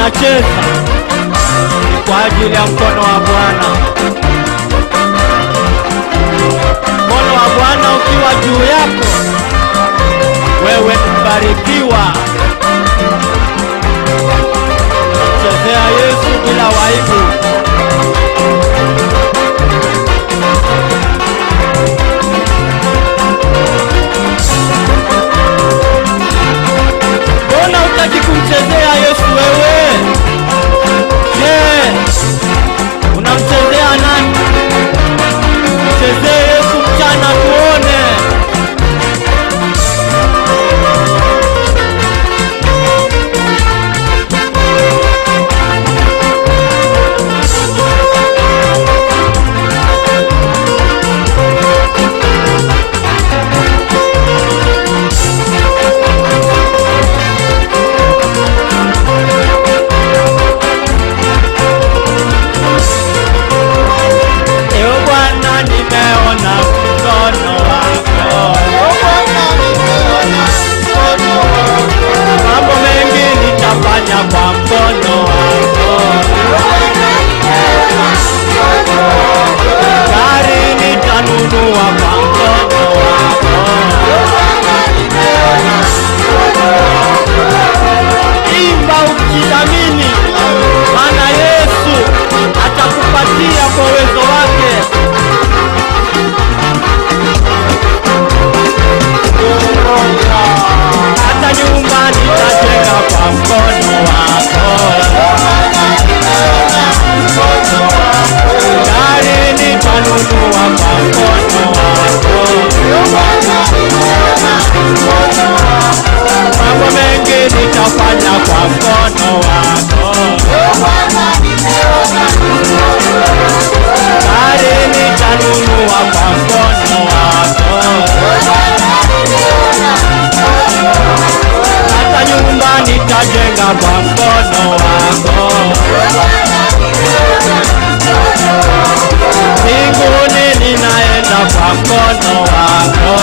ninacheza ni kwa ajili ya mkono wa Bwana. Mkono wa Bwana ukiwa juu yako, wewe mbarikiwa. Chezea Yesu bila waibu. Mbona hutaki kumchezea Yesu wewe? Je, unamchezea nani? Chezea Yesu mchana tuone. Nitajenga kwa mkono wako, mbinguni ninaenda kwa mkono wako.